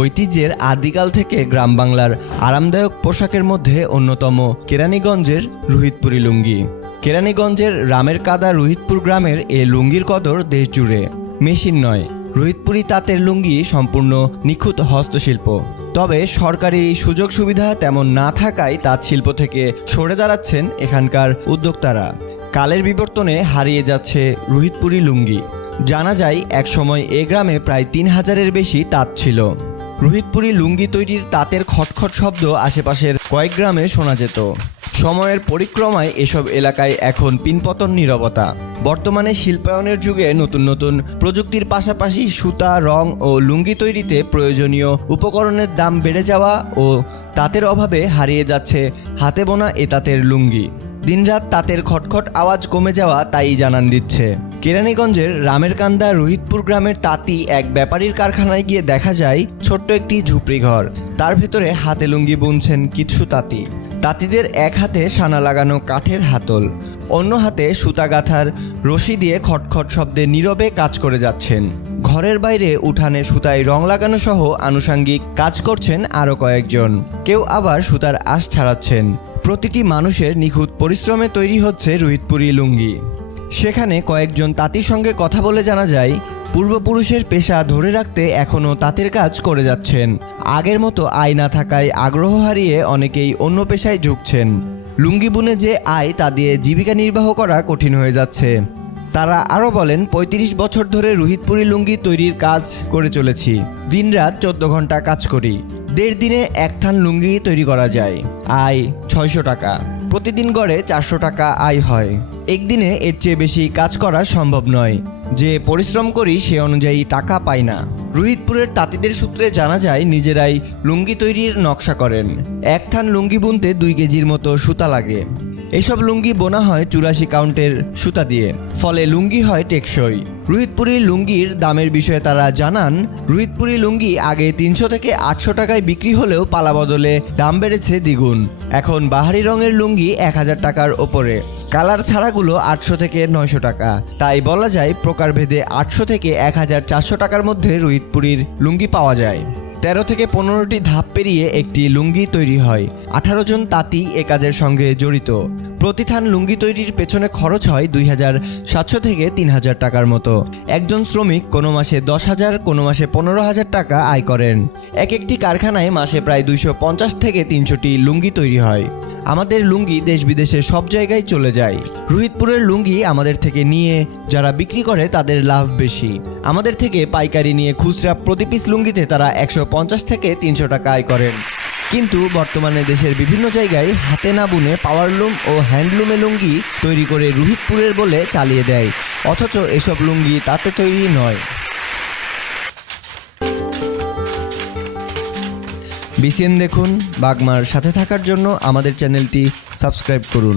ঐতিহ্যের আদিকাল থেকে গ্রাম বাংলার আরামদায়ক পোশাকের মধ্যে অন্যতম কেরানীগঞ্জের রোহিতপুরি লুঙ্গি। কেরানীগঞ্জের রামের কাদা রোহিতপুর গ্রামের এ লুঙ্গির কদর দেশ জুড়ে। মেশিন নয়, রোহিতপুরি তাঁতের লুঙ্গি সম্পূর্ণ নিখুঁত হস্তশিল্প। তবে সরকারি সুযোগ সুবিধা তেমন না থাকায় তাঁত শিল্প থেকে সরে দাঁড়াচ্ছেন এখানকার উদ্যোক্তারা। কালের বিবর্তনে হারিয়ে যাচ্ছে রোহিতপুরি লুঙ্গি। জানা যায় একসময় এ গ্রামে প্রায় ৩,০০০-এর বেশি তাঁত ছিল। রোহিতপুরি লুঙ্গি তৈরির তাঁতের খটখট শব্দ আশেপাশের কয়েক গ্রামে শোনা যেত। সময়ের পরিক্রমায় এসব এলাকায় এখন পিনপতন নীরবতা। বর্তমানে শিল্পায়নের যুগে নতুন নতুন প্রযুক্তির পাশাপাশি সুতা, রং ও লুঙ্গি তৈরিতে প্রয়োজনীয় উপকরণের দাম বেড়ে যাওয়া ও তাঁতের অভাবে হারিয়ে যাচ্ছে হাতে বোনা এ তাঁতের লুঙ্গি। দিনরাত তাঁতের খটখট আওয়াজ কমে যাওয়া তাই জানান দিচ্ছে। কেরানীগঞ্জের রামের কান্দা রোহিতপুর গ্রামের তাঁতি এক ব্যাপারীর কারখানায় গিয়ে দেখা যায় ছোট্ট একটি ঝুপড়ি ঘর। তার ভেতরে হাতে লুঙ্গি বুনছেন কিছু তাঁতি। তাঁতিদের এক হাতে সানা লাগানো কাঠের হাতল, অন্য হাতে সুতা গাঁথার রশি দিয়ে খটখট শব্দে নীরবে কাজ করে যাচ্ছেন। ঘরের বাইরে উঠানে সুতায় রং লাগানো সহ আনুষাঙ্গিক কাজ করছেন আরও কয়েকজন। কেউ আবার সুতার আঁশ ছাড়াচ্ছেন। প্রতিটি মানুষের নিখুঁত পরিশ্রমে তৈরি হচ্ছে রোহিতপুরি লুঙ্গি। সেখানে কয়েকজন তাঁতির সঙ্গে কথা বলে জানা যায় পূর্বপুরুষের পেশা ধরে রাখতে এখনও তাঁতের কাজ করে যাচ্ছেন। আগের মতো আয় না থাকায় আগ্রহ হারিয়ে অনেকেই অন্য পেশায় ঝুঁকছেন। লুঙ্গি বুনে যে আয় তা দিয়ে জীবিকা নির্বাহ করা কঠিন হয়ে যাচ্ছে। তারা আরও বলেন, ৩৫ বছর ধরে রোহিতপুরি লুঙ্গি তৈরির কাজ করে চলেছি। দিনরাত ১৪ ঘন্টা কাজ করি। ১.৫ দিনে এক থান লুঙ্গি তৈরি করা যায়। আয় ৬০০ টাকা। প্রতিদিন গড়ে ৪০০ টাকা আয় হয়। একদিনে এর চেয়ে বেশি কাজ করা সম্ভব নয়। যে পরিশ্রম করি সে অনুযায়ী টাকা পাই না। রোহিতপুরের তাঁতিদের সূত্রে জানা যায় নিজেরাই লুঙ্গি তৈরির নকশা করেন। এক থান লুঙ্গি বুনতে ২ কেজির মতো সুতা লাগে। এসব লুঙ্গি বোনা হয় ৮৪ কাউন্টের সুতা দিয়ে, ফলে লুঙ্গি হয় টেকসই। রোহিতপুরি লুঙ্গির দামের বিষয়ে তারা জানান, রোহিতপুরি লুঙ্গি আগে ৩০০ থেকে ৮০০ টাকায় বিক্রি হলেও পালা বদলে দাম বেড়েছে দ্বিগুণ। এখন বাহারি রঙের লুঙ্গি ১,০০০ টাকার ওপরে, কালার ছাড়াগুলো ৮০০ থেকে ৯০০ টাকা। তাই বলা যায় প্রকারভেদে ৮০০ থেকে ১,৪০০ টাকার মধ্যে রোহিতপুরির লুঙ্গি পাওয়া যায়। ১৩ থেকে ১৫টি ধাপ পেরিয়ে একটি লুঙ্গি তৈরি হয়। ১৮ জন তাঁতি এ কাজের সঙ্গে জড়িত। প্রতি থান লুঙ্গি তৈরির পেছনে খরচ হয় ২,৭০০ থেকে ৩,০০০ টাকার মতো। একজন শ্রমিক কোনো মাসে ১০,০০০, কোনো মাসে ১৫,০০০ টাকা আয় করেন। এক একটি কারখানায় মাসে প্রায় ২৫০ থেকে ৩০০টি লুঙ্গি তৈরি হয়। আমাদের লুঙ্গি দেশ বিদেশে সব জায়গায় চলে যায়। রোহিতপুরের লুঙ্গি আমাদের থেকে নিয়ে যারা বিক্রি করে তাদের লাভ বেশি। আমাদের থেকে পাইকারি নিয়ে খুচরা প্রতি পিস লুঙ্গিতে তারা ১৫০ থেকে ৩০০ টাকা আয় করেন। কিন্তু বর্তমানে দেশের বিভিন্ন জায়গায় হাতে না বুনে পাওয়ারলুম ও হ্যান্ডলুমে লুঙ্গি তৈরি করে রোহিতপুরের বলে চালিয়ে দেয়, অথচ এসব লুঙ্গি তাতে তৈরি নয়। বিসিএন দেখুন। বাগমার সাথে থাকার জন্য আমাদের চ্যানেলটি সাবস্ক্রাইব করুন।